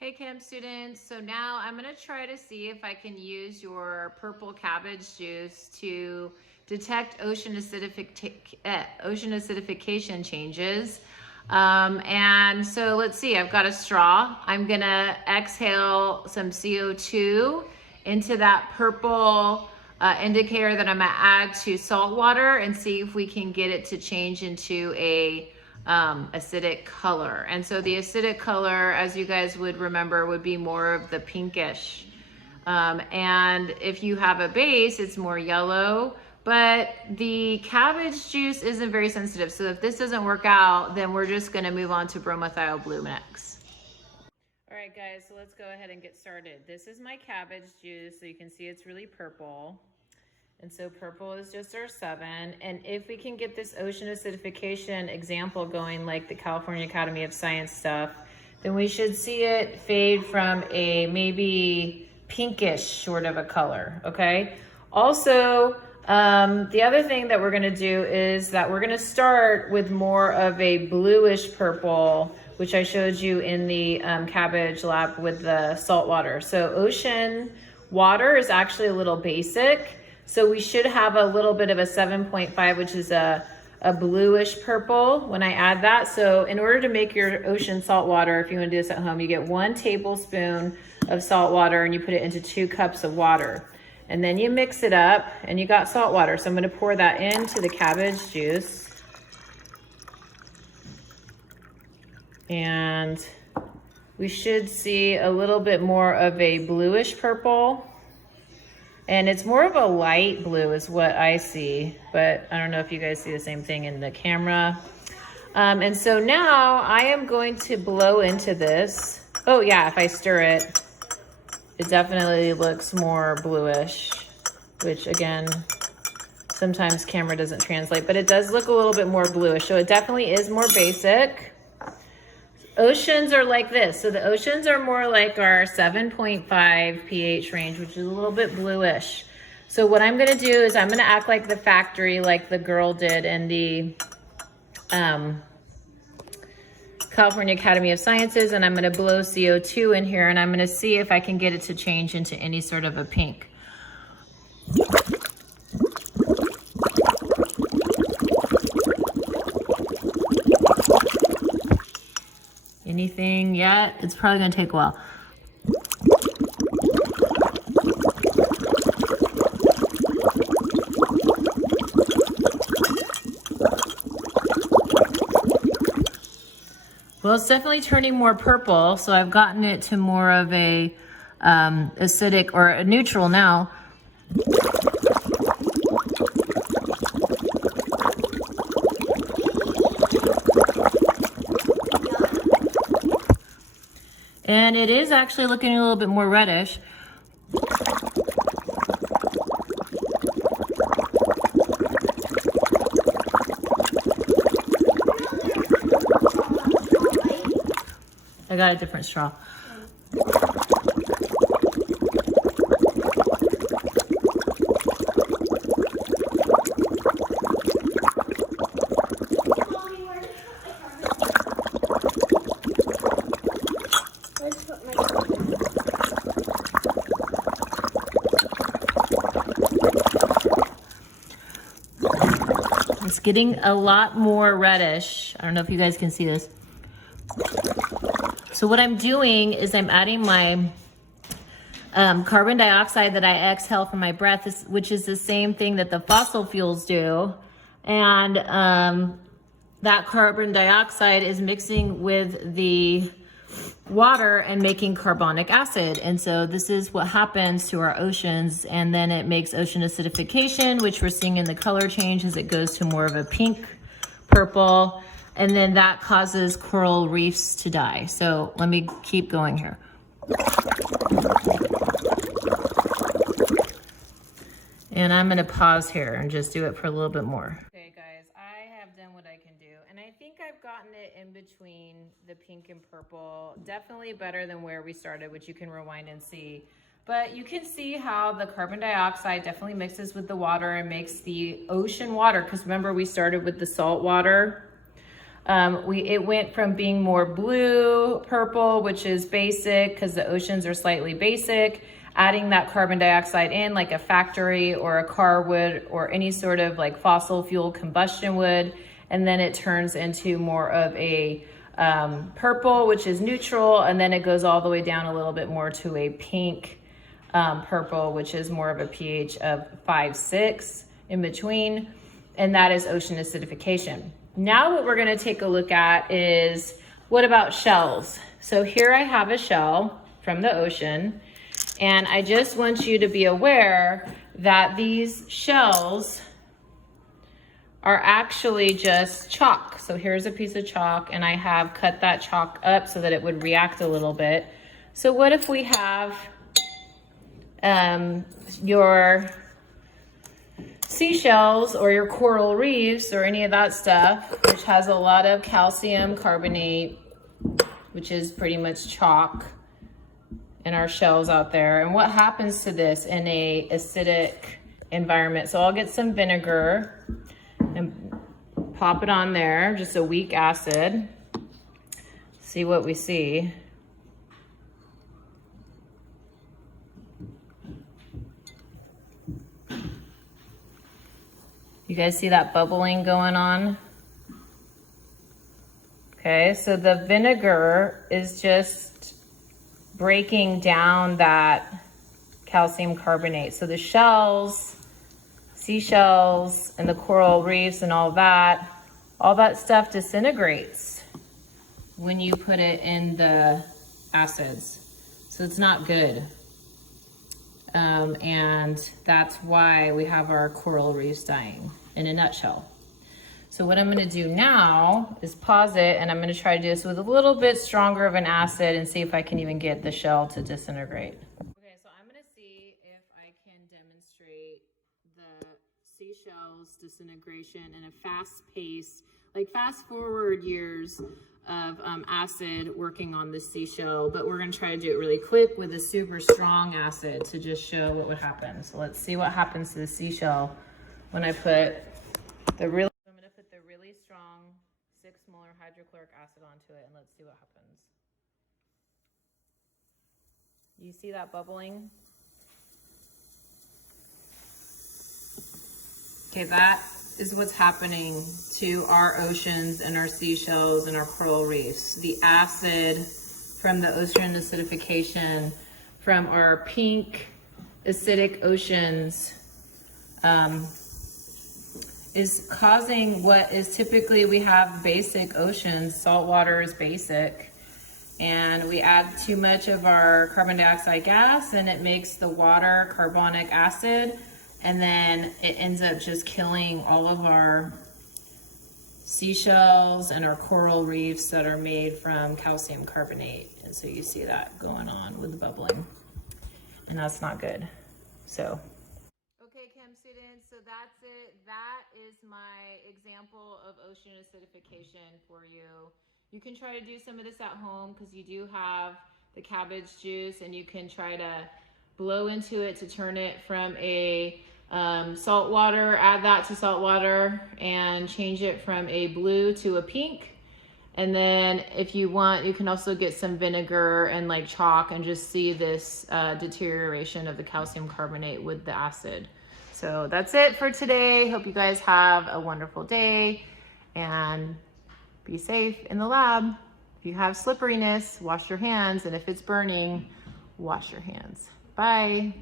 Hey Chem students, so now I'm going to try to see if I can use your purple cabbage juice to detect ocean acidification changes. And so let's see, I've got a straw. I'm going to exhale some CO2 into that purple indicator that I'm going to add to salt water and see if we can get it to change into a acidic color. And so the acidic color, as you guys would remember, would be more of the pinkish. And if you have a base, it's more yellow, but the cabbage juice isn't very sensitive. So if this doesn't work out, then we're just gonna move on to bromothiol blue next. All right guys, so let's go ahead and get started. This is my cabbage juice, so you can see it's really purple. And so purple is just our 7. And if we can get this ocean acidification example going like the California Academy of Science stuff, then we should see it fade from a maybe pinkish sort of a color, okay? Also, the other thing that we're gonna do is that we're gonna start with more of a bluish purple, which I showed you in the cabbage lab with the salt water. So ocean water is actually a little basic. So we should have a little bit of a 7.5, which is a bluish purple when I add that. So in order to make your ocean salt water, if you want to do this at home, you get 1 tablespoon of salt water and you put it into 2 cups of water. And then you mix it up and you got salt water. So I'm going to pour that into the cabbage juice. And we should see a little bit more of a bluish purple. And it's more of a light blue is what I see, but I don't know if you guys see the same thing in the camera. And so now I am going to blow into this. Oh yeah, if I stir it, it definitely looks more bluish, which again, sometimes camera doesn't translate, but it does look a little bit more bluish. So it definitely is more basic. Oceans are like this. So the oceans are more like our 7.5 pH range, which is a little bit bluish. So what I'm gonna do is I'm gonna act like the factory, like the girl did in the California Academy of Sciences, and I'm gonna blow CO2 in here and I'm gonna see if I can get it to change into any sort of a pink. Anything yet? It's probably gonna take a while. Well, it's definitely turning more purple, so I've gotten it to more of a acidic or a neutral now. And it is actually looking a little bit more reddish. I got a different straw. It's getting a lot more reddish. I don't know if you guys can see this. So what I'm doing is I'm adding my carbon dioxide that I exhale from my breath, which is the same thing that the fossil fuels do. And that carbon dioxide is mixing with the water and making carbonic acid. And so this is what happens to our oceans, and then it makes ocean acidification, which we're seeing in the color change as it goes to more of a pink purple, and then that causes coral reefs to die. So let me keep going here. And I'm gonna pause here and just do it for a little bit more. Okay guys, I have done what I can do. And I think I've gotten it in between the pink and purple. Definitely better than where we started, which you can rewind and see. But you can see how the carbon dioxide definitely mixes with the water and makes the ocean water, because remember we started with the salt water. It went from being more blue, purple, which is basic because the oceans are slightly basic, adding that carbon dioxide in like a factory or a car would, or any sort of like fossil fuel combustion would. And then it turns into more of a purple, which is neutral. And then it goes all the way down a little bit more to a pink purple, which is more of a pH of 5-6 in between. And that is ocean acidification. Now what we're gonna take a look at is, what about shells? So here I have a shell from the ocean, and I just want you to be aware that these shells are actually just chalk. So here's a piece of chalk, and I have cut that chalk up so that it would react a little bit. So what if we have your seashells or your coral reefs or any of that stuff, which has a lot of calcium carbonate, which is pretty much chalk in our shells out there. And what happens to this in a acidic environment? So I'll get some vinegar and pop it on there, just a weak acid. See what we see. You guys see that bubbling going on? Okay, so the vinegar is just breaking down that calcium carbonate. So the shells, seashells, and the coral reefs and all that stuff disintegrates when you put it in the acids. So it's not good. And that's why we have our coral reefs dying, in a nutshell. So what I'm gonna do now is pause it, and I'm gonna try to do this with a little bit stronger of an acid and see if I can even get the shell to disintegrate. Okay, so I'm gonna see if I can demonstrate the seashells disintegration in a fast pace, like fast forward years of acid working on the seashell, but we're gonna try to do it really quick with a super strong acid to just show what would happen. So let's see what happens to the seashell when I put the really strong 6 molar hydrochloric acid onto it, and let's see what happens. You see that bubbling? Okay, that is what's happening to our oceans and our seashells and our coral reefs. The acid from the ocean acidification from our pink acidic oceans is causing what is typically, we have basic oceans, salt water is basic, and we add too much of our carbon dioxide gas and it makes the water carbonic acid, and then it ends up just killing all of our seashells and our coral reefs that are made from calcium carbonate. And so you see that going on with the bubbling, and that's not good. So, okay, chem students, so that's it. That is my example of ocean acidification for you. You can try to do some of this at home because you do have the cabbage juice, and you can try to blow into it to turn it from a salt water, add that to salt water and change it from a blue to a pink. And then if you want, you can also get some vinegar and like chalk and just see this deterioration of the calcium carbonate with the acid. So that's it for today. Hope you guys have a wonderful day and be safe in the lab. If you have slipperiness, wash your hands, and if it's burning, wash your hands. Bye.